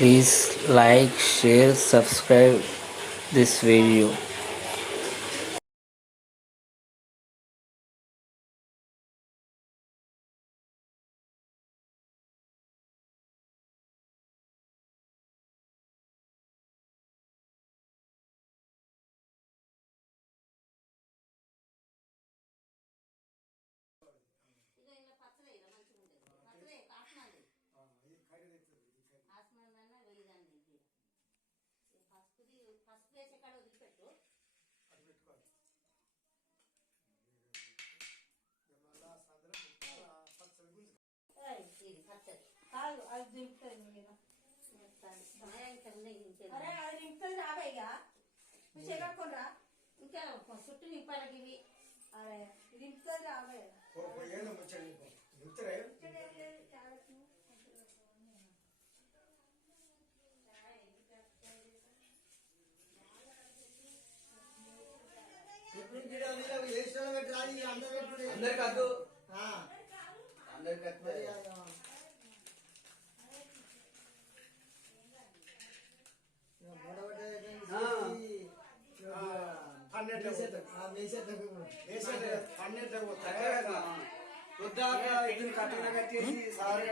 Please like, share, subscribe this video. అరే అది నింపుతుంది రావే ఇక చేయకుండా ఇంకా చుట్టూ నింపాలకి ఇవి అరే నింపుతుంది రావే అందరికద్దు అందరికీ కట్టేసి సార్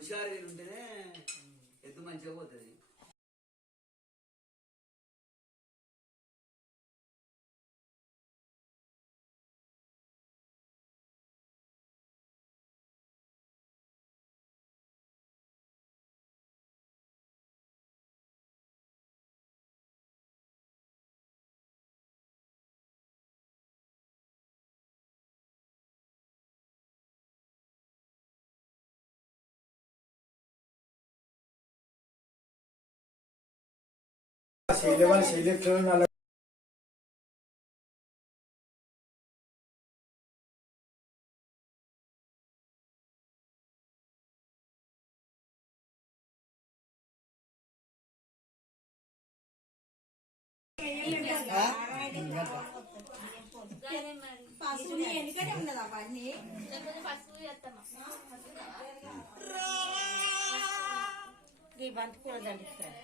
హుషారు ఉంటేనే ఎద్దు మంచిగా పోతుంది. పసుపు ఎందుకనే ఉన్నదా అవన్నీ ఈ బంతి పూల దండిస్తారు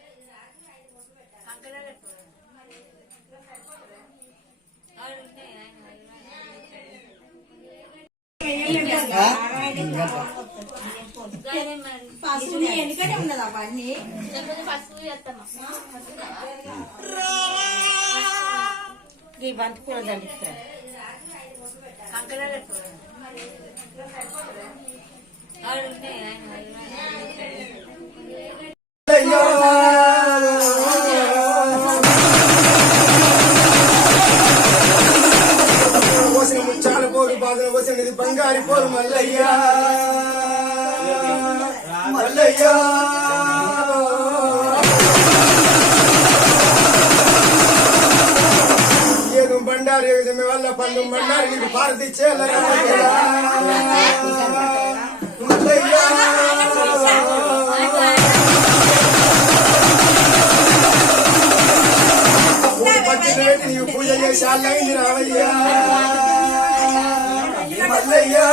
పసుపు ఎందుకనే ఉన్నదా అవన్నీ ఈ బంతి పూల దండిస్తారు ముచ్చాల పోరు బాధలు వసినది బంగారి పోరు మల్లయ్యా మల్లయ్యా ఏదో బండారు ఎగజమే వల్ల పన్ను బండారు నీకు భారతి చేయాలి మల్లయ్యా నీవు పూజ చేసి అల్లయింది రావయ్యా మల్లయ్యా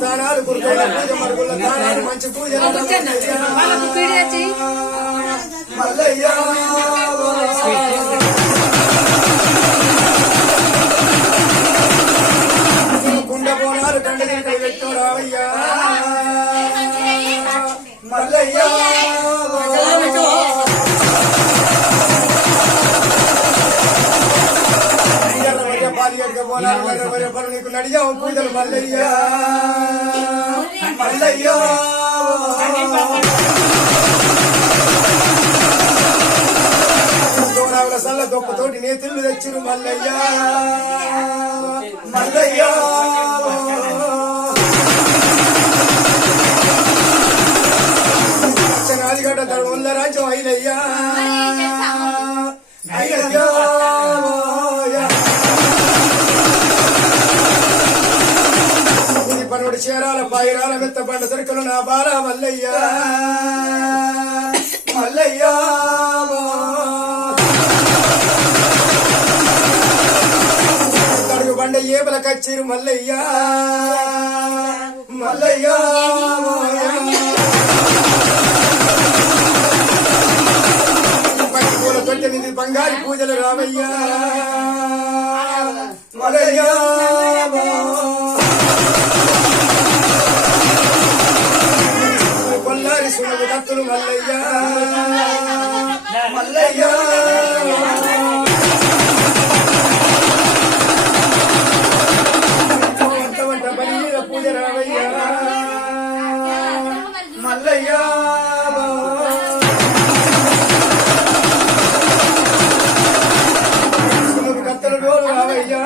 తానాలు గురుకైన పూజ మరుగుల తానాలు మంచి పూజ మల్లయ్యా కుండ పోనాలు కండగిరి పెట్టు రావయ్యా మల్లయ్యా నీకు నడియావు పూజలు మల్లయ్యా మల్లయ్యా దోరావుల సల్ల దొప్పతోటి నేతిల్లు తెచ్చిరు మల్లయ్యా మల్లయ్యా నాదిగడ్డ ధర్మంలో రాజ్యం అయినయ్యా అయ్యయ్యా పొడి చీరాల పాయిరాల మెత్త పంట సరుకులు నా బాల మల్లయ్య మల్లయ్య కడుగు బండ ఏబల కచ్చిరు మల్లయ్య మల్లయ్య పట్టి పూల తొట్టెనిది బంగారు పూజలు రామయ్య మల్లయ్య కొల్లారి సునగు కత్తులు మల్లయ్య మల్లయ్య వంట వంట పని మీద పూజ రామయ్య మల్లయ్య సునగు కత్తులు డోలు రామయ్య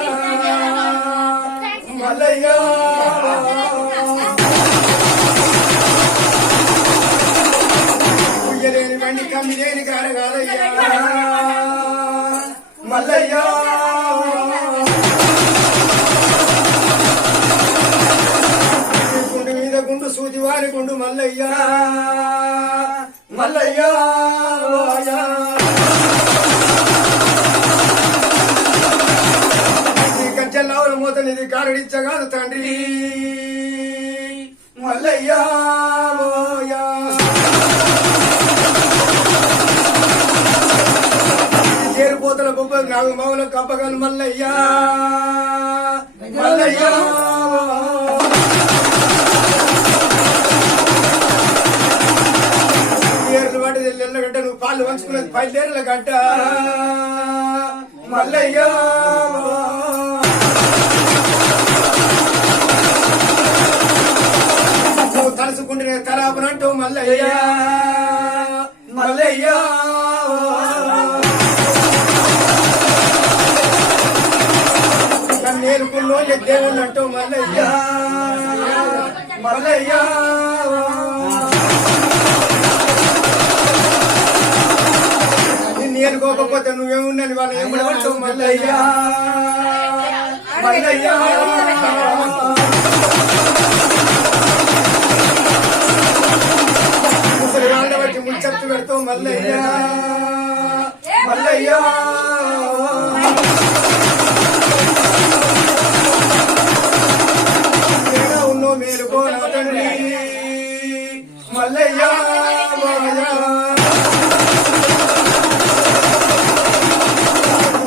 మల్లయ్య లేని బండి కమ్మి లేని కారగాలయ్యా మల్లయ్య గుండు మీద గుండు సూది వారి గుండు మల్లయ్య మల్లయ్య గజ్జల్లావుల మూతనిది కారడిచ్చగాదు తండ్రి మల్లయ్య చేరిపోతున్న గొప్ప నాగు మౌన కప్పగలు మల్లయ్య మల్లయ్య ఏర్లు వాటి ఎల్లగడ్డ నువ్వు పాలు వంచుకున్నది 10 ఏళ్ళ గడ్డ మల్లయ్య నువ్వు తలుసుకుంటే నేను ఖరాబనంటూ మల్లయ్య మల్లయ్య నేర్పుల్లో దేవుళ్ళు అంటూ మల్లయ్య మల్లయ్య నిన్ను ఏలుకోకపోతే నువ్వేమున్నది వాళ్ళు ఏమంటూ మల్లయ్య మల్లయ్య ముసలి వాళ్ళ బట్టి ముచ్చట్టు పెడుతూ మల్లయ్య మల్లయ్య మేలుకో నా తండ్రి మల్లయ్య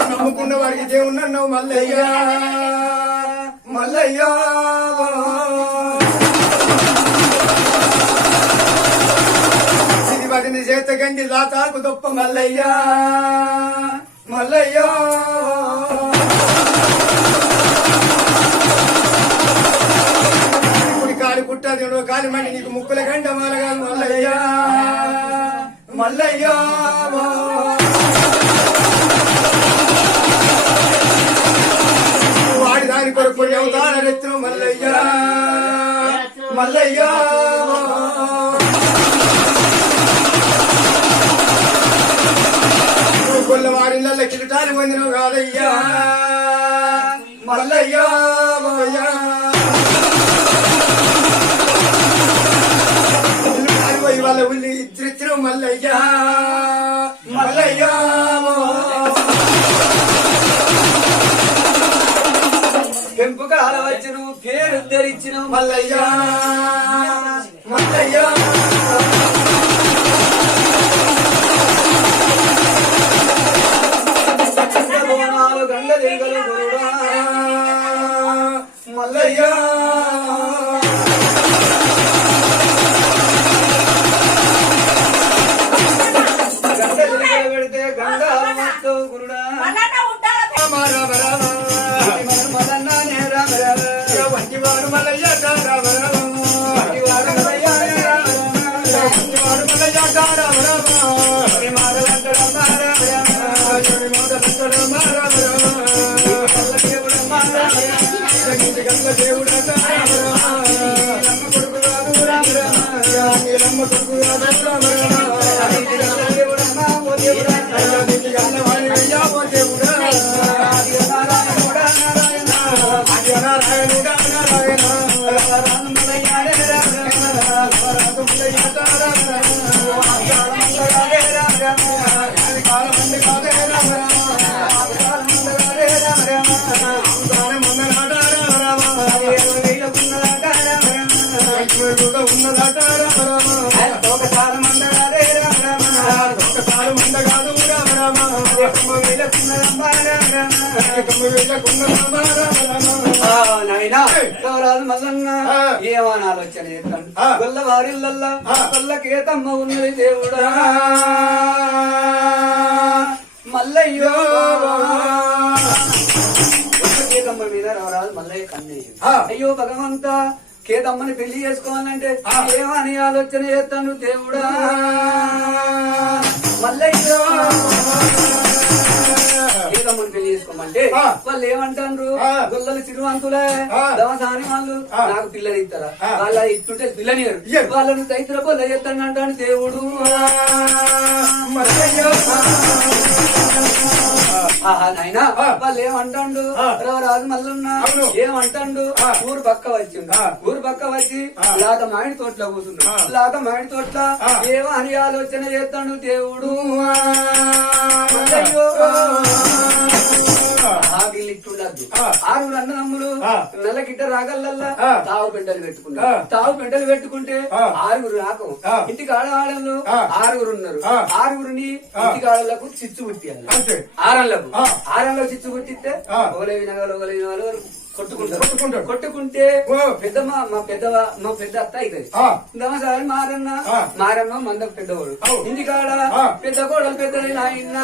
నమ్ముకున్న వారికి దేవుణ్ణన్నావు మల్లయ్య మల్లయ్య ఇది వాటిని చేతకండి దాతాకు గొప్ప మల్లయ్య మల్లయ్య కాలి కుట్టాది కాలి మండి నీకు ముక్కుల గంట మాలగాలి మల్లయ్య మల్లయ్య వాడి దాని కొరకు అవతార రెత్తును మల్లయ్య మల్లయ్య కొల్ల వారిళ్ళ కిరటాలు పొందినవు కాదయ్యా మల్లయ్య వాళ్ళ ఉల్లి ఇద్దరిద్దరు మల్లయ్య మల్లయ్య పెంపు కాల వచ్చిన పేరు ధరించిన మల్లయ్య మల్లయ్య గండ దిగలు గురుడా మల్లయ్య నారాయణ నాయనా రాజు మల్లన్న ఏమని ఆలోచన చేస్తాను గొల్లవారిల్లల్లా గొల్లకేతమ్మ ఉన్నది దేవుడా మల్లయ్యో కేతమ్మ మీద రారాజు మల్లయ్య కన్నేసి అయ్యో భగవంత కేతమ్మని పెళ్లి చేసుకోవాలంటే ఏమని ఆలోచన చేస్తాను దేవుడా మల్లయ్యో కేతమ్మని పెళ్లి చేసుకోమంటే వాళ్ళు ఏమంటారు గొల్లలు చిరువంతులే దవసాని వాళ్ళు నాకు పిల్లని ఇస్తారా వాళ్ళ ఇస్తుంటే పిల్లని వాళ్ళను చైత్ర పొల్ల చేస్తాను అంటాను దేవుడు నాయనా వాళ్ళు ఏమంటాడు రాజు మల్లన్న ఏమంటాడు ఊరు పక్క వచ్చిండు ఊరు పక్క వచ్చి లాత మామిడి తోటలో కూర్చున్నాడు లాత మామిడి తోటల ఏమో అని ఆలోచన చేస్తాడు దేవుడు అయ్యో వీళ్ళిట్టుండద్దు ఆరుగురు అన్నదమ్ములు నెలకిట్ట రాగలల్లా తావు పెంటలు పెట్టుకున్నారు తావు పెంటలు పెట్టుకుంటే ఆరుగురు రాకం ఇంటికి ఆడవాళ్ళు ఆరుగురు ఉన్నారు ఆరుగురిని ఇంటికి ఆడలకు చిచ్చు పుట్టియాలి ఆరల్లో చిచ్చు పుట్టిస్తే ఒకలే వినగలు ఒకలే వినగలు కొట్టుకుంటే మా పెద్ద అత్త అవుతుంది దమసారి మారన్న మందకు పెద్దవాడు ఇంటికాడ పెద్ద కోడలు పెద్దది నాయన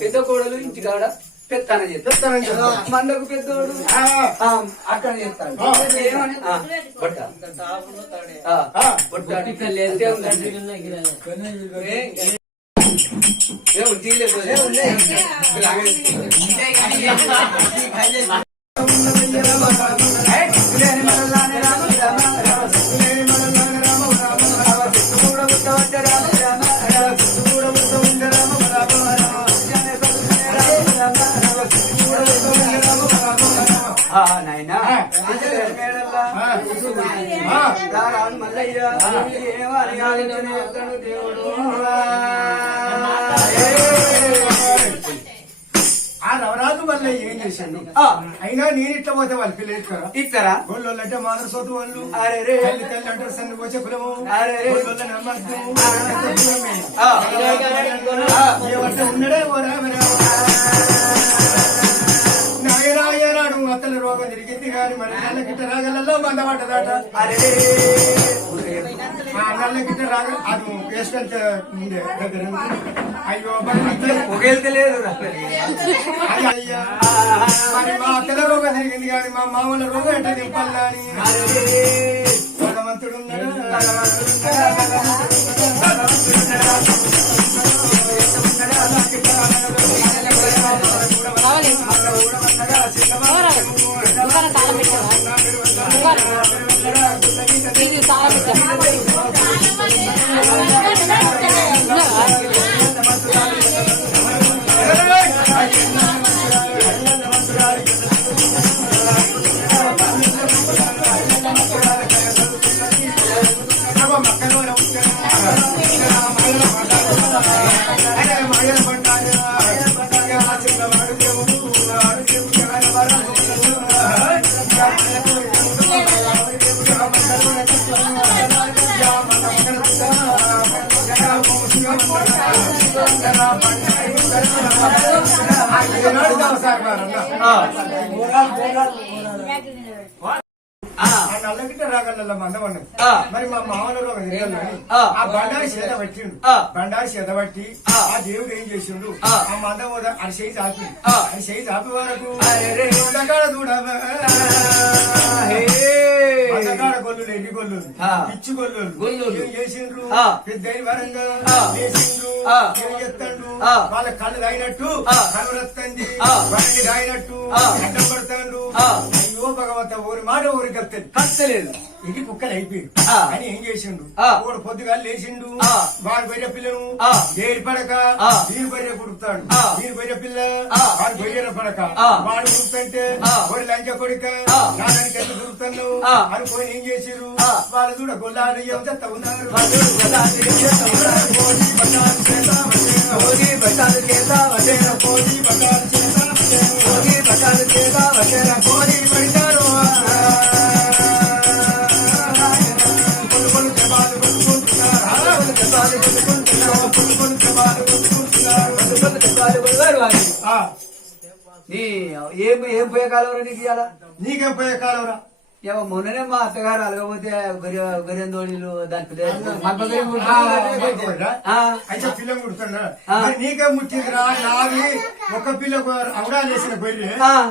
పెద్ద కోడలు ఇంటికాడ పెత్తన చేస్తాను మందకు పెద్దోడు అక్కడ చేస్తాడు నాయనా మల్లయ్య దేవుడు ఆ నవరాత్రి వల్ల ఏం చేశాను అయినా నేను ఇట్లా పోతే వాళ్ళు పిల్లలు ఇస్తారా గోళ్ళు అంటే మాదర సోతు వాళ్ళు తల్లి తల్లి అంటారు సన్ని పోచే కులము ఉన్నడే ఓ నాయనాడు అత్తల రోగం తిరిగింది కానీ మరి నల్ల గిట్ట రాగలలో మందపడ్డదాట నల్ల గిట్ట రాగ అది వేసుకెళ్త ఉండే దగ్గర అయ్యో పొగెళ్తలేదు అయ్యా మరి మా అత్తల రోగం తిరిగింది కానీ మా మామూల రోగం ఎట్లా దింపాలని భగవంతుడు నల్లగిట్ట రాగల మందమన్నది మరి మా మామూలు రోగం ఆ బండారి చేత పెట్టిండు బండారి చేత పట్టి ఆ దేవుడు ఏం చేసిండు ఆ మందం అది చేయి చాపి అది చేయి చాపి వరకు చూడకాడ గొల్లు ఎన్ని గొల్లు పిచ్చి గొల్లు ఏం చేసిండ్రు పెద్ద వరంగా చేసిండ్రు ఏం చెప్తాండు వాళ్ళ కళ్ళు తాగినట్టు కనురత్తండి బండి తాగినట్టు అడ్డం పడతాండు అయ్యో భగవంత ఊరి మాట ఊరికి కత్తలేదు ఇది కుక్కలు అయిపోయింది అని ఏం చేసిండు వాడు పొద్దుగా లేచిండు వాడు బయట పిల్లను ఏడు పడక వీరు బయట కుడుతాడు వీరు బయట పిల్ల వాడు బయట పడక వాడు కుడుతుంటే వాడు లంచ కొడుక నాడానికి ఎందుకు కుడుతున్నావు అనుకోని ఏం చేసిరు వాళ్ళు చూడ గొల్లాలు ఏం చెత్త ఉన్నారు చెప్పాలి నీ ఏం ఏం పోయే కాలం నీకు ఇవ్వాలా నీకేం పోయే కాలంరా ఏమో మొన్ననే మా అత్తగారు అలగపోతే గొర్రెందోళీలు దాని అయితే పిల్లం కుడుతున్నా నీకేం ముట్టిందిరా నావి ఒక పిల్ల అవడాలు వేసిన గొర్రె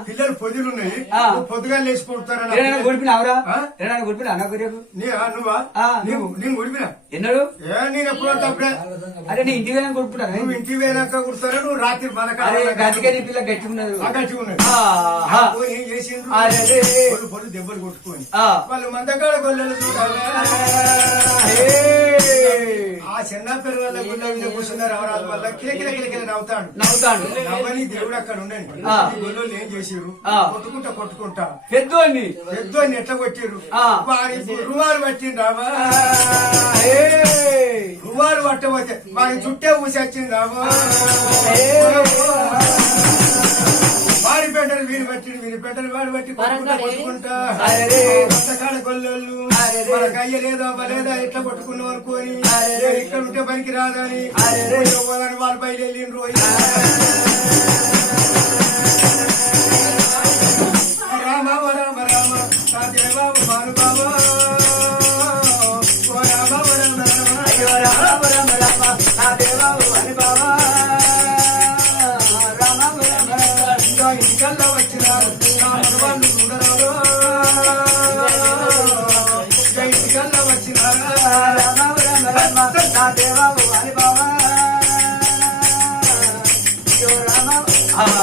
పిల్లలు పొద్దులున్నాయి పొద్దుగా లేచి కొడుతారా గుడిపినావురా గుడిపినా అన్న గొర్రెకు నువ్వా నేను గుడిపినా ఎన్నాడు నేను ఎప్పుడు అప్పుడే అరే నీ ఇంటికి వెళ్ళి కొడుకుంటా నువ్వు ఇంటికి పోయినాక కుడతారా నువ్వు రాత్రి గదికే నీ పిల్ల గట్టిగున్నది ఏం చేసిండ్రు పొలు దెబ్బలు కొట్టుకొని వాళ్ళు మందకాడ గొల్లలు చూడాలి ఆ చిన్న పిల్లల గుళ్ళ మీద కూర్చున్నారు అవరాల వల్ల కిలకిల కిలకిల నవ్వుతాడు నవ్వని దేవుడు అక్కడ ఉండండి గొల్లలు ఏం చేసిరు కొట్టుకుంటా పెద్దోని ఎట్లా కొట్టిరు వారి రువారు పట్టిండ్రావా రువారు పట్టబోతే వారి చుట్టే ఊసి వచ్చిండ్రావా వాడి పెట్టలు వీడి పట్టిండు వీడి పెట్టలు వాడు పట్టి కొట్టుకుంటా కాడ గొల్లలు మనకు అయ్య లేదా లేదా ఎట్లా కొట్టుకున్నాం అనుకోని ఇక్కడ ఉంటే పనికి రాదని వాళ్ళు బయలుదేరిండ్రు రామ రామ రామ నా దేవా భానుబాబా ఓ రామ రామ రామ రామ రామ నా దేవా భానుబాబా ఇంటికల్లా వచ్చినారు నా మనవాళ్ళు చూడరారు ఇంటికల్లా వచ్చినారా నా దేవా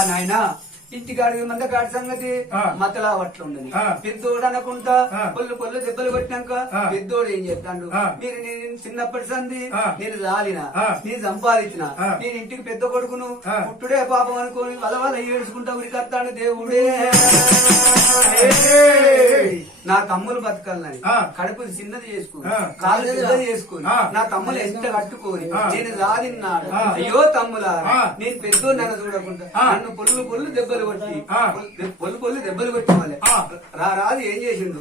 నాయన ఇంటికాడికి మంద కాడి సంగతి మతలా అట్లా ఉండదు పెద్దోడు అనుకుంటా కొల్లు దెబ్బలు కొట్టినాక పెద్దోడు ఏం చెప్తాడు మీరు నేను చిన్నప్పటి సంది నేను జాలిన నేను సంపాదించిన నేను ఇంటికి పెద్ద కొడుకును పుట్టుడే పాపం అనుకోని వలవల ఏడుచుకుంటా ఉరికత్తాడు దేవుడే నా తమ్ములు బతకాలని కడుపు చిన్నది చేసుకుని కాలు పెద్దది చేసుకుని నా తమ్ములు ఎంత కట్టుకోని నేను సాధిన్నాడు అయ్యో తమ్ములా నేను పెద్దోడు నన్ను చూడకుండా నన్ను పొల్లు దెబ్బలు కొట్టి పొల్లు దెబ్బలు కొట్టి మళ్ళీ రాదు ఏం చేసిండు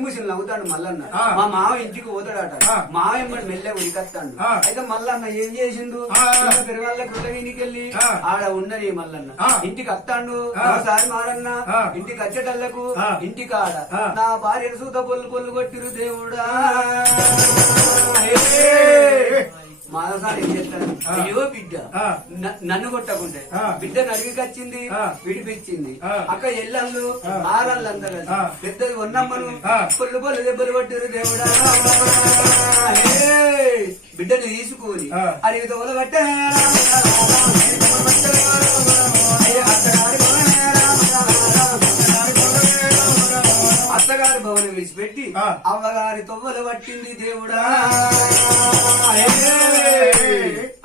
ముసి నవ్వుతాడు మల్లన్న మా మావ ఇంటికి పోతాడట మావ ఎమ్మడి మెల్లె ఉరికత్తాడు అయితే మల్లన్న ఏం చేసిండు పెరగాళ్ళ కృతగినికి వెళ్ళి ఆడ ఉన్నది మల్లన్న ఇంటికి వస్తాడు ఒకసారి మారన్న ఇంటికి వచ్చేటల్లకు ఇంటికి ఆడ నా భార్య సూత పొల్లు కొట్టిరు దేవుడా మానసాన్ని ఏం చేస్తాడు అయ్యో బిడ్డ నన్ను కొట్టకుంటే బిడ్డను అడిగికొచ్చింది విడిపించింది అక్క ఎల్లళ్ళు ఆరళ్ళు అంతా కదా పెద్దది ఉన్నమ్మను పొల్లు దెబ్బలు కొట్టిరు దేవుడా బిడ్డను తీసుకొని అడిగి తోల కట్టే అత్తగారి భవనం విడిచిపెట్టి అవ్వగారి తొవ్వలు పట్టింది దేవుడా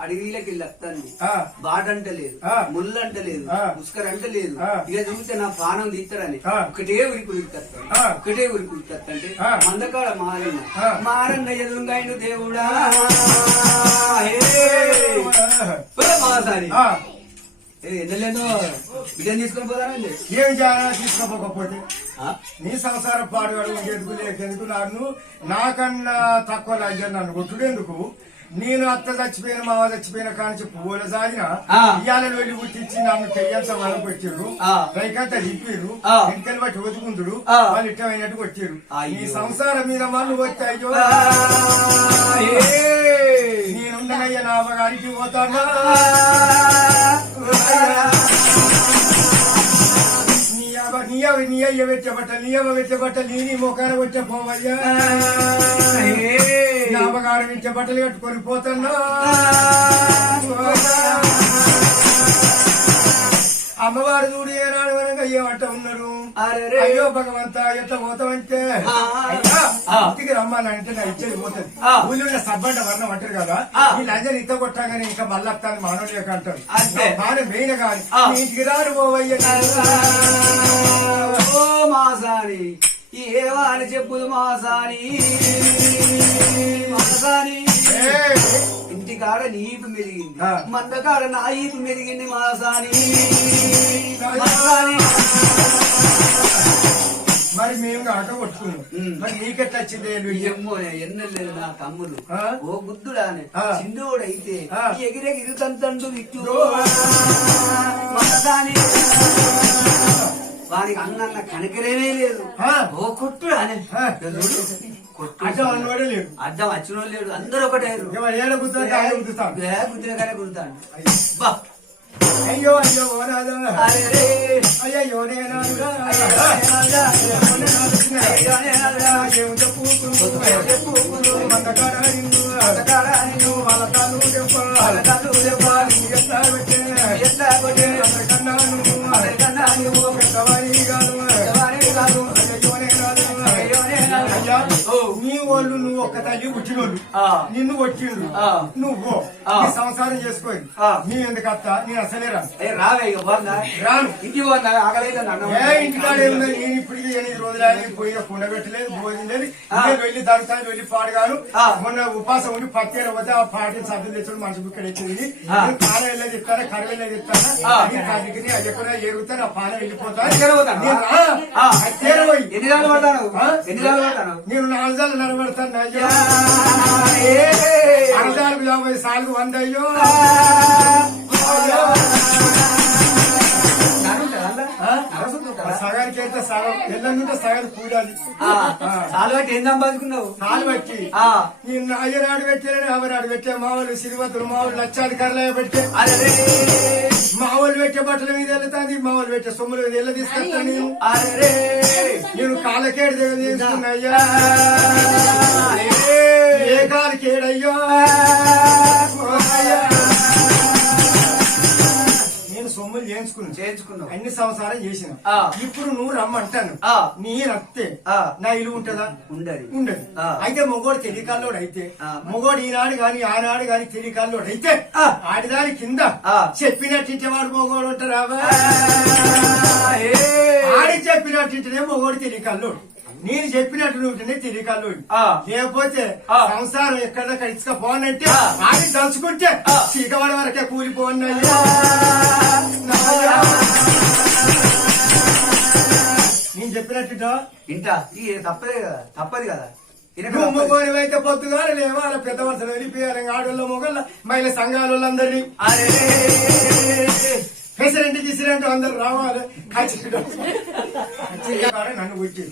అడవిలోకి వెళ్ళి బాటంట లేదు ముళ్ళంట లేదు ముస్కరంట లేదు ఇక చూస్తే నా పానం తీస్తారని ఒకటే ఉరికి ఉరికత్తంటే మందకాడ మారన్న ఎదురుగాయను దేవుడా మాసారి ఎన్నెలేనో బిడ్డను తీసుకొని పోతానండి ఏం చేయాలా తీసుకోకపోతే నీ సంసారం పాడుగాడు ఎందుకు లేకెందుకు నన్ను నాకన్నా తక్కువ రాజ్యం నన్ను కొట్టుడెందుకు నేను అత్త చచ్చిపోయిన మావ చచ్చిపోయిన కానించి పువ్వుల సాగిన ఇయ్యాల వెళ్ళి గుర్తించి నన్ను తెయ్యంత వరం పెట్టిర్రు రైకంతా దిప్పిర్రు ఇంటికి బట్టి ఒదుకుందుడు వాళ్ళు ఇష్టమైనట్టు కొట్టిర్రు ఈ సంసారం మీద మళ్ళీ వచ్చాయో నేనుండనయ్య నా అమ్మగారికి పోతానా నీ అయ్య పెట్టే బట్టలు నీ మొఖాన వచ్చే పోవయ్యా నా అమ్మగారు ఇచ్చే బట్టలు కట్టుకొని పోతున్నా అమ్మవారు చూడు ఏనాడు వరంగా ఏమంట ఉన్నారు అయ్యో భగవంత ఎట్లా పోతామంటే ఇంటికి రమ్మానంటే నా ఇచ్చేది పోతుంది ఊళ్ళో సబ్బండ వర్ణం అంటారు కదా ఈ లంజని ఇత్త కొట్టాగానే ఇంకా మళ్ళీ మానవుడు యొక్క అంటారు బాగా మెయిన్ కానీ ఇంటికి రాను పోవయ్యా మాసాని ఏవా అని చెప్పుదు మాసాని ఇంటికాడ నీపు మెరిగింది మందకాడ నా ఈపు మెరిగింది మాసాని మరి మేము ఆట కొట్టుకున్నాం మరి నీకెట్లా వచ్చింది ఏమో ఎన్నెలేదు నా తమ్ముడు ఓ గుద్దుడానే సింధుడైతే ఎగిరెగిరి తంతండు విట్టు మాసాని వానికి అన్న కనికరేనే లేదు. ఓ కొట్టు అని అడ్డం అన్నవాడే లేడు, అడ్డం వచ్చిన లేడు, అందరూ ఒకటే ఏడ గుర్తుంటే ఆయన గుర్తుతాడు, గుద్దినగానే గుర్తాడు. అయ్యో అయ్యో అయ్యో నేనాడుగా నీ వాళ్ళు నువ్వు ఒక్క తల్లి పుట్టినోళ్ళు, నిన్ను కొట్టిండు, నువ్వు సంసారం చేసుకోని నీ ఎందుకు అత్త నేను అసలే రాను ఇంటికి ఇంటికాడే ఉన్నది. నేను ఇప్పటికీ 8 రోజులు పోయి కుండ పెట్టలేదు, భోజనం లేదు, వెళ్ళి దర్శనానికి వెళ్ళి పాడుగాను. మొన్న ఉపాసం ఉండి పత్తేర పోతే ఆ పాటలు సర్దులు తెచ్చుడు మనిషి బుక్కడ ఎక్కింది. పాన వెళ్ళే చెప్తానా, కర్ర వెళ్ళే చెప్తానా, అది ఎక్కడ ఎరుగుతాను, ఆ పాన వెళ్ళిపోతాను. నేను 4 సార్లు నడబెడతాను అయ్యో, 60 సార్లు 100 అయ్యో. సగానికి అయితే సగం ఎల్లంటే సగానికి కూడాలి. సాలు బట్టి ఏం సంపాదించుకున్నావు? సాలు బట్టి నేను అయ్యనాడు పెట్టారని అవనాడు పెట్టే మామూలు సిరివతులు మామూలు లక్షాధికారులు పెట్టే మామూలు పెట్టే బట్టల మీద వెళ్తాంది, మామూలు పెట్టే సొమ్ముల మీద ఎల్ల తీసుకెళ్తాను. నేను కాళ్ళకేడు దగ్గర తీసుకున్నా అయ్యా, ఏ కాలకేడయ్యో సొమ్ములు చేయించుకున్నావు, అన్ని సంవత్సరాలు చేసిన. ఇప్పుడు నువ్వు రమ్మంటాను, నీ రక్తే నా ఇల్లు ఉంటదా? ఉండదు. అయితే మొగోడు తెలియకాల్లోడు అయితే, మొగోడు ఈనాడు గాని ఆనాడు గాని తెలియకాల్లోడు అయితే ఆడిదాని కింద చెప్పినట్టించేవాడు మొగోడు ఉంటారా? ఆడి చెప్పినట్టింటేనే మొగోడు తెలియకాల్లోడు, నేను చెప్పినట్టు నువ్వుంటేనే తెలియకాల్లోడు. లేకపోతే సంసారం ఎక్కడక్కడ ఇసుకపోనంటే ఆడి తలుచుకుంటే చీకవాడి వరకే కూలిపోన్నాయి. నేను చెప్పినట్టు ఇంటా తప్పదే కదా, తప్పదు కదా. నువ్వు మొగోని అయితే పొద్దుగా లేవాల పెద్ద వరుసలు వెళ్ళిపోయారు, ఆడోళ్ళ మొగోళ్ళ మహిళ సంఘాలందరినీ ప్రెసిడెంట్ గిసిడెంట్ అందరు రావాలి. నన్ను కొట్టి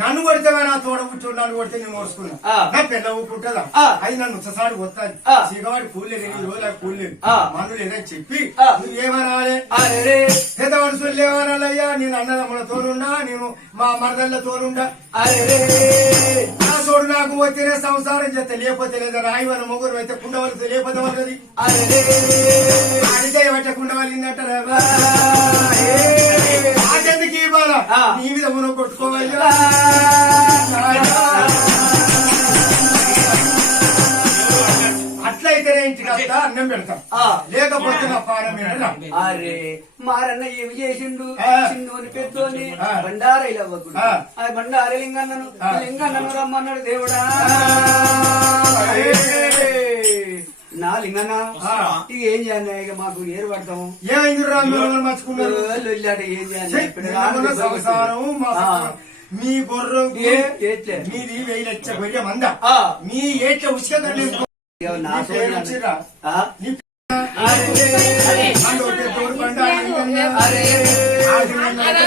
నన్ను కొడితే నా తోడ కూర్చోడు, నన్ను కొడితే నేను ఓడుచుకున్నా, నా పెద్ద ఊపుంటదా? అది నన్ను ఉచ్చసారి వస్తాను. సిగవాడు కూలేదు, ఈ రోజు కూలేదు, మందు లేదని చెప్పి నువ్వేమనాలి? పెద్ద మనుషులు ఏమనాలయ్యా? నేను అన్నదమ్ములతోనుండా, నేను మా మరదళ్ళతోనుండా, నా తోడు నాకు వచ్చేనే సంసారం చేస్తే, లేకపోతే లేదా రాయివన మొగురు అయితే కుండవలసి లేకపోతే వాళ్ళది అడితే బట్టే కుండవలిందంటారా? ఆటెందుకు ఇవ్వాలా? నీ మీద మనం కొట్టుకోవాలా? అట్లయితేనే ఇంటికి వస్తా, అన్నం పెడతాం, లేకపోతే నా పానం మీద. అరే మారన్న ఏమి చేసిండు? చిన్నోని పెద్దోని బండారైలవ్వకుడు, అది బండారే లింగన్నను రమ్మన్నాడు దేవుడా. నా లింగన్న ఇక ఏం చేయాలి? ఇక మాకు ఏరు పడతాము. ఏమైంది మర్చుకున్నారు? ఏం చేయాలి? సంసారం మీ గొర్రె మీది 1000 లక్ష గొర్రె మంద, మీ ఏట్ల ఉచిత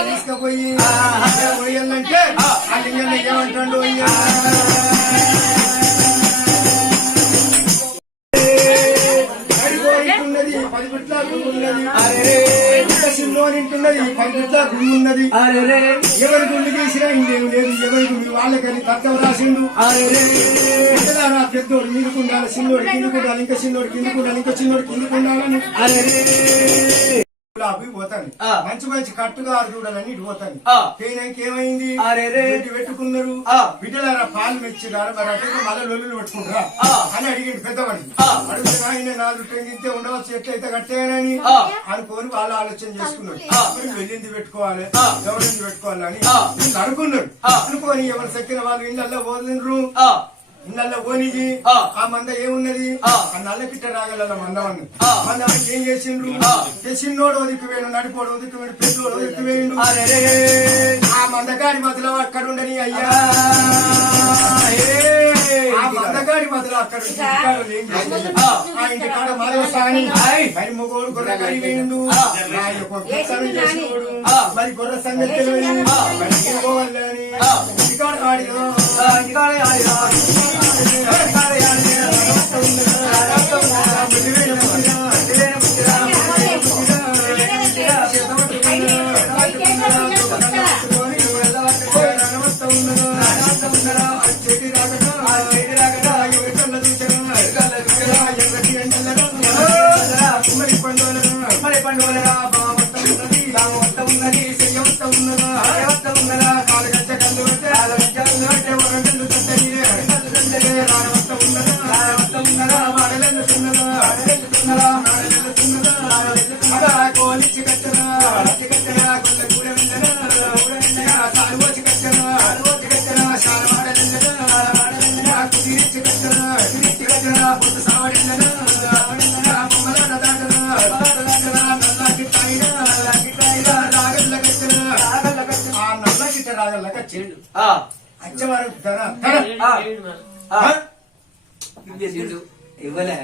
తీసుకుపోయి పోయాలంటే ఆ లింగన్న ఏమంటాడు? ఉన్నది 10 బిట్ల గుండున్నది, సిన్నోనింటున్నది 10 బిట్ల గుండున్నది. ఎవరి గుండు తీసినా ఇంకేం లేదు, ఎవరి గుండు వాళ్ళకని తత్వం రాసిండు. నా పెద్దోడు మీదుకుండాలి, చిన్నోడు కిందుకుండాలి, ఇంకా చిన్నోడు కిందుకుండాలి, ఇంకా చిన్నోడు కిందుకుండాలని పోతాను. మంచి మంచి కట్టుగా చూడాలని ఇటు పోతాను. పోయినాక ఏమైంది? పెట్టుకున్నారు, బిడ్డలారా పాలు మెచ్చినారు, మరి అటు మళ్ళీ లొల్లులు పెట్టుకుంటారా అని అడిగింది పెద్ద మనిషి. అడుగుతున్న ఆయన 4 టెంగితే ఉండవచ్చు, ఎట్లయితే కట్టేనని అనుకోని వాళ్ళు ఆలోచన చేసుకున్నారు. వెళ్ళింది పెట్టుకోవాలి, ఎవరింది పెట్టుకోవాలని అనుకున్నారు. అనుకోని ఎవరు సెక్కిన వాళ్ళు ఇళ్ళల్లో వదిలిండ్రు. ఇళ్ళల్లో పోనీకి ఆ మంద ఏమున్నది? ఆ నల్లకిట్ట రాగల మందమని మందమని ఏం చేసిండ్రు? చిన్నోడు ఒదిక్కివేయండు, నడిపోడు ఒదిక్కివేయండు, పెద్దోడు ఒదిక్కివేయండు. ఆ మందగాడి మధ్యలో అక్కడ ఉండని అయ్యా ఆ మందగాడి మొదలు అక్కడ ఆ ఇంటి కాడ మరోసారి మరి మొగోడు గొర్రె కడి వేయండు చేసినోడు మరి గొర్రె సంగతి తెలియదు మరి పోవాలని ఇంటికాడ ఆడిలో ఇవ్వలే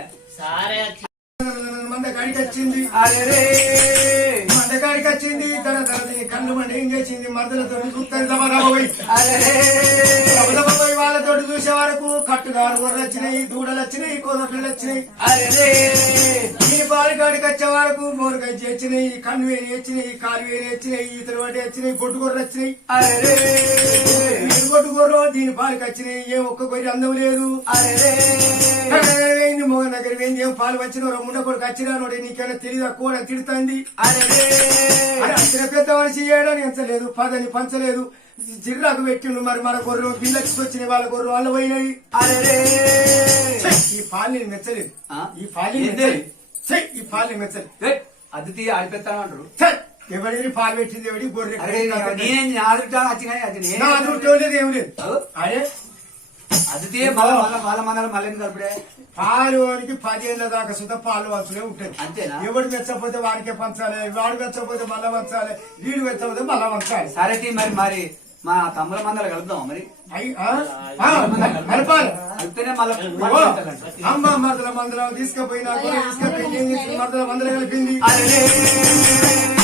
మందగాడికి వచ్చింది మందగాడికి వచ్చింది తన కళ్ళు మండి ఏం చేసింది మరదలతో చూస్తుంది దబదబోయి వాళ్ళతో చూసే వరకు కట్టుగారు గొర్రెలు వచ్చినాయి దూడలు వచ్చినాయి కోదపిల్లలు వచ్చినాయి ఈ బాలిగాడికి వచ్చే వరకు మోరుగజ్జి వచ్చినాయి కన్ను వేని వచ్చినాయి కాలు వేని వచ్చినాయి ఈతలు వాటి వచ్చినాయి గొడ్డు గొర్రెలు వచ్చినాయి గొడ్డు గొర్రె దీని పాలకి వచ్చినాయి ఏ ఒక్క గొర్రె అందం లేదు మోగ దగ్గర ఏంది ఏం పాలు వచ్చిన ముండ కొడుకు వచ్చినా నోడి నీకైనా తెలియదు కూడా తిడుతుంది వచ్చిన పెద్ద మనిషి ఏడని ఎంచలేదు పదని పంచలేదు జిర్రాకు పెట్టిండు మరి మన గొర్రెలు బిల్లకి వచ్చినాయి వాళ్ళ గొర్రెలు వాళ్ళు పోయినాయి ఈ పాలు నేను మెచ్చలేదు ఈ పాలు ఈ పాలు మెచ్చలేదు అది ఆడిపెత్తానంటారు ఎవరి పాలు పెట్టింది ఎవరి గొర్రె ఏం లేదు అరే అది మళ్ళీ కలిపడే పాలు వానికి 10 ఏళ్ల దాకా సుధా పాలు వంచులే ఉంటుంది అంతేనా ఎవడు మెచ్చపోతే వాడికే పంచాలి వాడు మెచ్చపోతే మళ్ళా వంచాలి వీడు మెచ్చపోతే మళ్ళా వంచాలి సరే మరి మా తమ్ముల మందలు కలుద్దాం మరి కలపాలి కలిపితేనే అమ్మ మరదల మందరం తీసుకుపోయినా మరదల మందల కలిపింది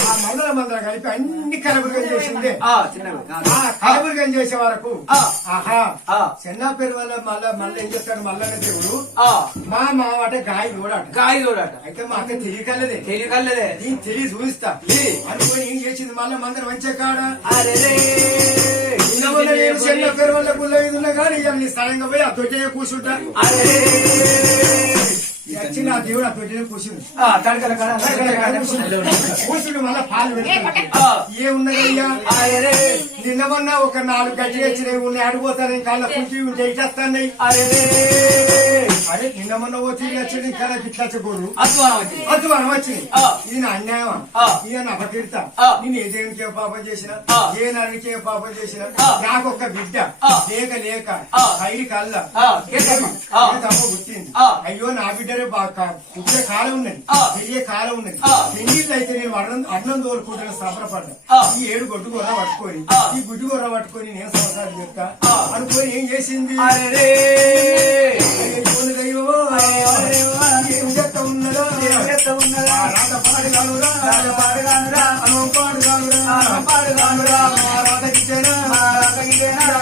ఆ మందల మందరం కలిపి అన్ని కలబురుగం చేసింది కలబురుగం చేసే వరకు ఆహా చిన్న పేరు వల్ల మళ్ళీ ఏం చేస్తాడు మల్లన్న దేవుడు మా అంటే గాయ తోడాట అయితే మా అక్క తెలియకల్లదే నేను తెలియ చూపిస్తా అనుకోని ఏం చేసింది మళ్ళీ మందరం వచ్చే కాడ చిన్న పేరు వల్ల గుళ్ళ ఇది ఉన్నా కానీ నీ స్థలంగా పోయి ఆ తొట్టే కూర్చుంటా వచ్చిన దేవుడు ఆ తొట్టే కూర్చుంది కూర్చుంటే మళ్ళా పాలు పెడతాడు ఏమున్నదయ్యా నిన్న మొన్న ఒక 4 గడ్డి వచ్చినాయి ఉన్నాయి అడిపోతాను కాళ్ళ కుంచి ఉంటే ఇటేస్తాయి అరే నిన్న మొన్న వచ్చి వచ్చింది కదా పిచ్చగోరు అద్వానం వచ్చింది ఇది నా అన్యాయం ఇక నా తిడతా నేను ఏ దేవునికి ఏ పాపం చేసినా ఏ నడికి ఏ పాపం చేసినా నాకొక్క బిడ్డ లేక ఐడి కళ్ళ తప్ప పుట్టింది అయ్యో నా బిడ్డనే పుట్టే కాలం ఉన్నది పెరిగే కాలం ఉన్నది పెళ్లిళ్ళు అయితే నేను అన్నం తోలుకుంటున్న సంబరపడ్డా ఈ 7 గొడ్డు గొర్ర పట్టుకొని ఈ గుడ్డు గొర్ర పట్టుకొని నేను సంవత్సరాలు చెప్తా అనుకొని ఏం చేసింది ఏం చెత్త ఉన్నదో రాత పాడుగానురా పాడుగానురా రాతకిచ్చేనా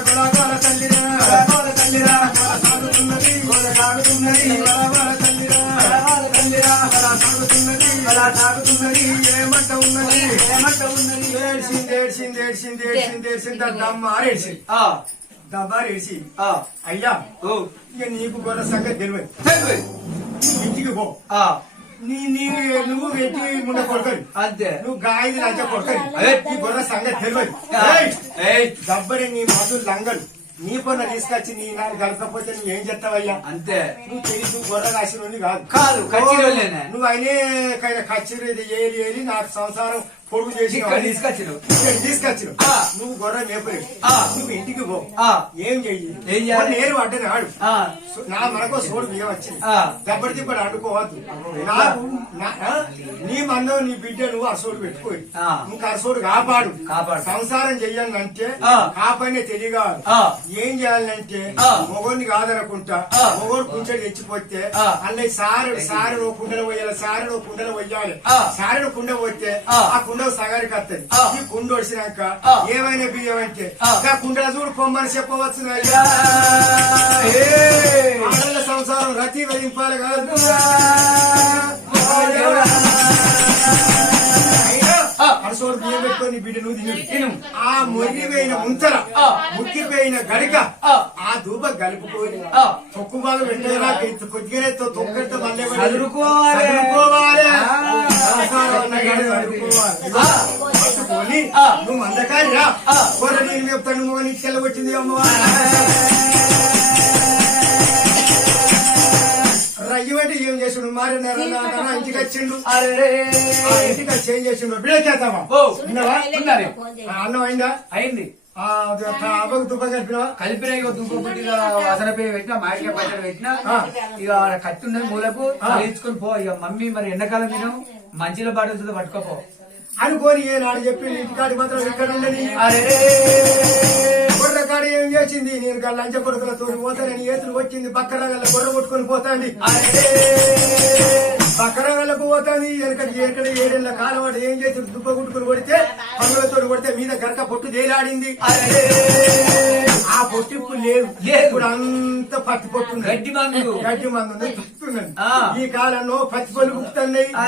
గులాగాల తల్లిరా సాగుతున్నది సాగుతున్నది ఏమంట ఉన్నది ఏడ్చింది దమ్మారేసి అయ్యా ఇక నీకు గొర్రె సంగతి తెలియదు ఇంటికి పో నువ్వు వెట్టి ముండ కొడుకని అంతే నువ్వు గాయది లంచ కొడుకని ఈ గొర్రె సంగతి తెలియదు దబ్బరి నీ మధులు లంగలు నీ పొన్న తీసుకొచ్చి నీ నాకు కలకపోతే నువ్వు ఏం చెప్తావయ్యా అంతే నువ్వు తెలిసి గొర్రె కాసిన కాదు నువ్వు అయినే కచ్చిరు ఏలి నాకు సంసారం పొడుగు చేసి ఇక్కడ తీసుకొచ్చినావు నువ్వు గొర్రె మేపలేదు నువ్వు ఇంటికి పో ఏం చెయ్యి ఏం చేయాలి? నేను అడ్డని ఆడు నా మనకో సోడు బియ్యం వచ్చింది దెబ్బడి దిబ్బడి అడుకోవద్దు నాకు నీ మందం నీ బిడ్డ నువ్వు అసోడు పెట్టుకోయి ఇంకా అసోడు కాపాడు సంసారం చెయ్యాలి అంటే కాపనే తెలియగా ఏం చేయాలంటే మొగోడిని కాదనుకుంటా మొగోడు కుంచెడు తెచ్చిపోతే అన్నయ్య సారెడు కుండలు పోయాలి సారెడు కుండలు పోయాలి సారెడు కుండ పోతే ఆ కుండ సగారికి వస్తుంది ఈ కుండ వచ్చినాక ఏమైనా బియ్యం అంటే ఆ కుండల చూడు పొమ్మని చెప్పవచ్చు ఆడల సంసారం రతి వరింపాలి కాదు అరసోడు బియ్యం పెట్టుకొని బిడ్డ నువ్వు తిను ఆ మొరిగిపోయిన ముంతల ముక్కిపోయిన గడిక ఆ దూప కలుపుకొని తొక్కు బాగా పెట్టేలా కొద్దిగానే తొక్కడితో మళ్ళీ పట్టుకొని నువ్వు అందకాని రా కొర్ర నేను చెప్తాను నువ్వు నీకు తెల్లబొచ్చింది రయ్యమంటే ఏం చేసిండు మారినారా ఇంటికి వచ్చిండు ఇంటికి వచ్చి ఏం చేసిండు బిడకేస్తావా అన్నం అయిందా అయింది అవ్వకు దుబ్బ కలిపినావా కలిపిన ఇక దుబ్బ అసలు పెట్టినా మామిడికాయ పచ్చడి పెట్టినా ఇక కత్తి ఉన్నది మూలకు తీసుకొని పో ఇక మమ్మీ మరి ఎండాకాలం తినం మంచిలో పాటు పట్టుకోపో అనుకోని ఏనాడు చెప్పి ఇంటికాడి మాత్రం ఇక్కడ ఉండని గొర్రె కాడ ఏం చేసింది నేను లంచ కొడుకులతో పోతానని ఏతులు వచ్చింది బక్కరగల్ల గొర్రె కొట్టుకొని పోతాండి బక్కరగల్లకు పోతాంది ఎక్కడ ఏడేళ్ల కాలం వాడు ఏం చేసి దుబ్బ కొట్టుకుని కొడితే పనులతో కొడితే మీద గరక పొట్టు తేలాడింది ఆ పొట్టు ఇప్పుడు లేదు ఇప్పుడు అంత పత్తి పొట్టు గడ్డి మందు చెప్తున్నాను ఈ కాలంలో పత్తి పళ్ళు గుప్తున్నాయి ఆ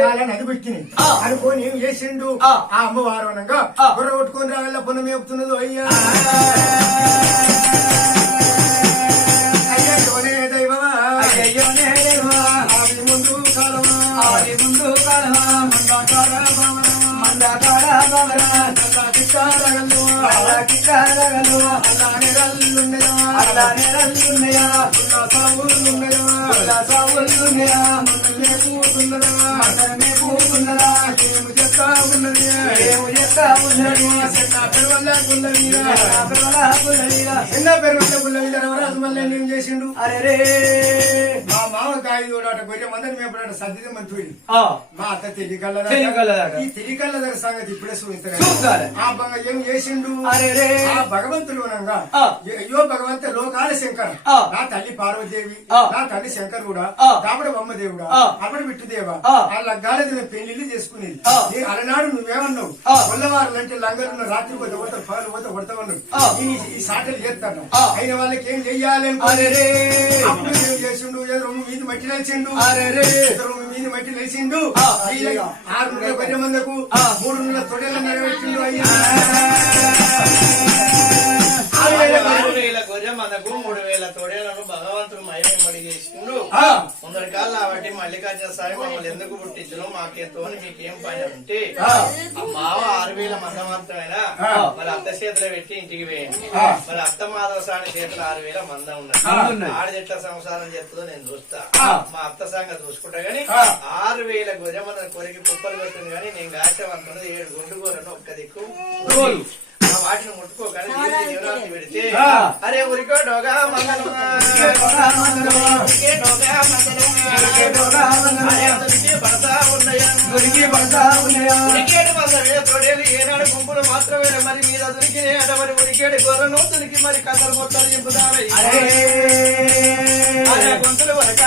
కాలాన్ని అది పెట్టినాయి అనుకోని ఏం చేసిండు ఆ అమ్మవారు అనగా గొర్రె కొట్టుకొని రాగల పొన్నం మేపుతున్నది అయ్యా అయ్యోనే దైవమా అయ్యోనే దైవమా ఆది ముందు కాలమా మందాకార బామరా నెరల్లున్నాయా సావులున్నాయా ఏము చెప్తా ఉన్నది చిన్న పెరుగు పుల్లవి రవరాజు మళ్ళీ ఏం చేసిండు అరే మా మామకాయ చూడట గొర్రె మందని మేపడాట సర్దిదే మంచి మా అత్త తెలియగలదా ఈ తెలియగలదా సంగతి ఇప్పుడే ఏం చేసిండు ఆ భగవంతుడు అనగా అయ్యో భగవంత లోకాల శంకర నా తల్లి పార్వతీదేవి నా తల్లి శంకర్ కూడా కాబడి బొమ్మదేవుడా అప్పటి విట్టుదేవా ఆ లగ్గాలది పెళ్లిళ్ళు చేసుకునేది అలనాడు నువ్వేమన్నావు కొల్లవారులంటే లంగరున్న రాత్రి పోతే కొడతారు పగలు పోతే కొడతామన్నావు ఈ సాటలు చేస్తాను అయిన వాళ్ళకి ఏం చెయ్యాలని అప్పుడు ఏం చేసిండు రొమ్ము మీద మట్టి నలిచిండు రొమ్ము మీద మట్టి నలిచిండు 6 గొర్రె మందకు 3 తొడేళ్ళ నడబెట్టిండు అయ్యా 6,000 గొర్రె మందకు 3,000 తొడేళ్లను భగవంతుడు మహిమడి చేసిండు ముందరి కాళ్ళు కాబట్టి మల్లికార్జున స్వామి మమ్మల్ని ఎందుకు పుట్టించను మాకేతో మీకేం పని అంటే మావ 6,000 మంద మాత్రమేనా మరి అత్త చేతిలో పెట్టి ఇంటికి వేయండి మరి అత్త మాధవ స్వామి చేతిలో 6,000 మంద ఉన్నది ఆడది ఎట్లా సంసారం చేస్తుందో నేను చూస్తా మా అత్త సంగతి చూసుకుంటా గానీ 6,000 గొర్రె మంద కొరికి కుప్పలు పెట్టింది కానీ నేను కాసేవంటున్నది 7 గుండు గొర్రెను ఒక్క దిక్కు వాటిని ముట్టుకోగానే జీవరాత్రి పెడితే అరే ఉరికో డోగా తొడేలు ఏనాడు గుంపులు మాత్రమే మరి మీద దొరికినాయి అట మరి ఉరికేడు గొర్రెను దొరికి మరి కథలు మొత్తాలు చెప్పుతాయి గొంతులు వరక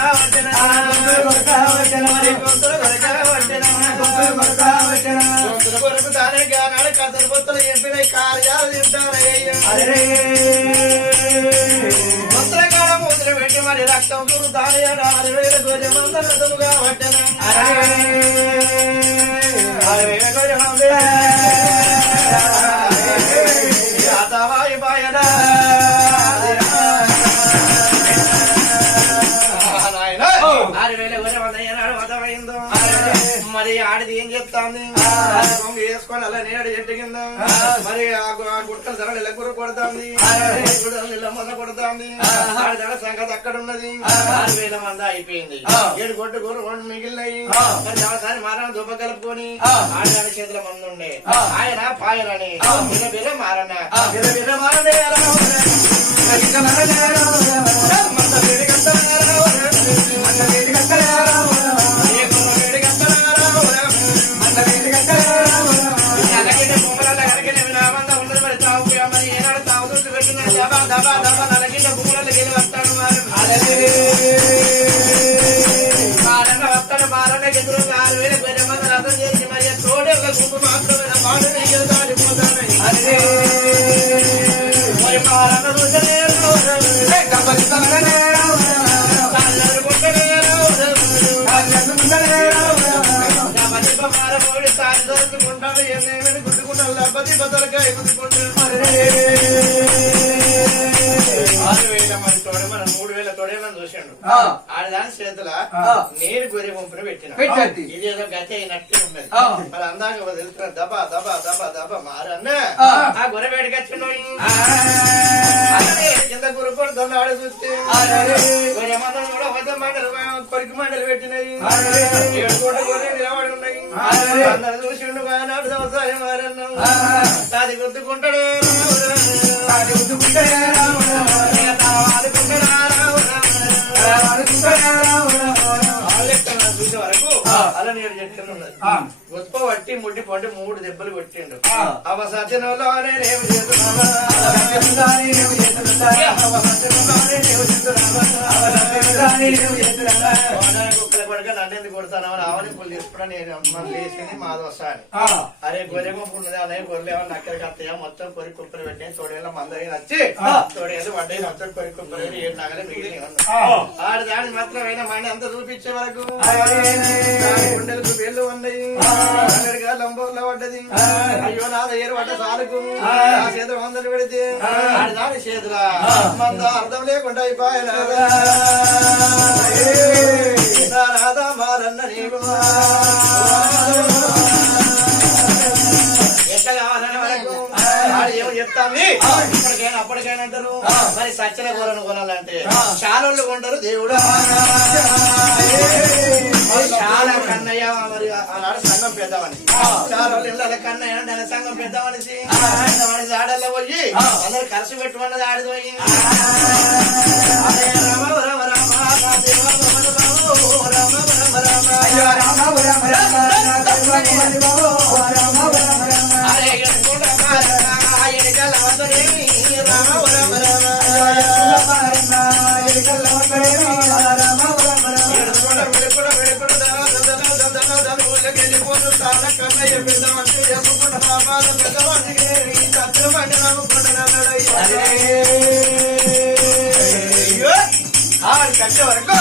గొంతులు కొరకు దాని గానాడు కథలు మొత్తాలు చెప్పినాయి కార్యాలు తింటారయ్యా ముద్ర కాడ ముద్ర పెట్టి మరి రక్తం చూడు దాని 6,000 గొర్రె మంద రథముగా పట్టన 6,000 గొర్రె మంద బాయడా మరి ఆడిది ఏం చెప్తాంది కొంగు వేసుకొని అలా నేడు చెట్టు కింద మరి ఆ గుట్టలు ధరలు ఇలా గుర్ర కొడతాంది గుడ్డలు ఇలా మొన్న కొడతాంది ఆడి ధర సంగతి అక్కడ ఉన్నది 6,000 మంది అయిపోయింది 7 గొడ్డు గొర్రె 2 మిగిలినాయి మరి ఒకసారి మారణ దుబ్బ కలుపుకొని ఆడదాని చేతుల మంది ఉండే ఆయన పాయనని బిర మారన్న బిర మారనే వస్తాడు మారన్న ఎదురు 6,000 గొర్రె మంది రథం చేసి మరి తోడే గుంపు మాత్రమే మాడు దాటిపోతానని మరి మారన్న మారబోడి సారి దొరుకుతుంటాడు ఏమేమి గుడ్డుకుంటాడు లేకపోతే బదలకాయ గుద్దుకుంటాడు 6,000 మరి తోడే మనం 3,000 తోడేమని చూసాడు ఆడదాని చేతుల నేను గొర్రె గుంపును పెట్టిన ఇది ఏదో గతి అయినట్టు ఉన్నది మరి అందాక తెలుస్తున్న దబా దబా దబా దబా మారన్న ఆ గొర్రె వేడికొచ్చిండు కింద గుర్ర కొడుతుంది ఆడ చూస్తే గొర్రె మందరం కూడా వద్ద మండలు కొరికి మండలు పెట్టినాయి 7 కోట్ల గొర్రె నిలబడి ఉన్నాయి అందరు చూసిండు నాడు వ్యవసాయం మారన్న అది గుర్తుకుంటాడు చూసే వరకు అలా నేను చెప్తున్నది గొప్ప వట్టి ముడ్డి పండి 3 దెబ్బలు కొట్టిండు అవ సత్యనంలోనే కుక్కల పడక నన్నెందుకు కొడతాను ఆవలింపులు తీసుకున్నా నేను లేచింది మాధవసాని అరే గొర్రె గుంపు ఉన్నది అనే గొర్రెలు ఏమన్నా అక్కడికి వస్తాయా మొత్తం కొరి కుప్పలు పెట్టాయి తోడేళ్ళ మందరి వచ్చి తోడేళ్ళు పడ్డాయి మొత్తం కొరి కుప్పలు 7 నగలు మిగిలి ఆడ దాని మాత్రం అయినా మళ్ళీ అంత చూపించే వరకు గుండెలకు వేళ్ళు ఉన్నాయి లంబోర్లో పడ్డది అయ్యో నాద ఏరు పడ్డ సాలుకు ఆ చేతులు మందలు పెడితే ఆడి దాని చేతుల మంద అర్థం లేకుండా అయిపోయిన రాధా మారన్న నీకు ఎట్లా కావాలని వరకు ఏమో చెప్తాంది ఇప్పటికైనా అప్పటికైనా అంటారు మరి సచ్చిన కూరను కొనాలంటే చాలోళ్ళు కొంటారు దేవుడు చాలా కన్నయ్య మరి ఆనాడు సంఘం పెద్దవని చాలా ఇళ్ళ కన్నయ్య అంటే సంఘం పెద్దవనిసి ఆడల్లో పోయి అందరు ఖర్చు పెట్టుకున్నది ఆడిపోయి రామ రామ రామ కట్టే వరకు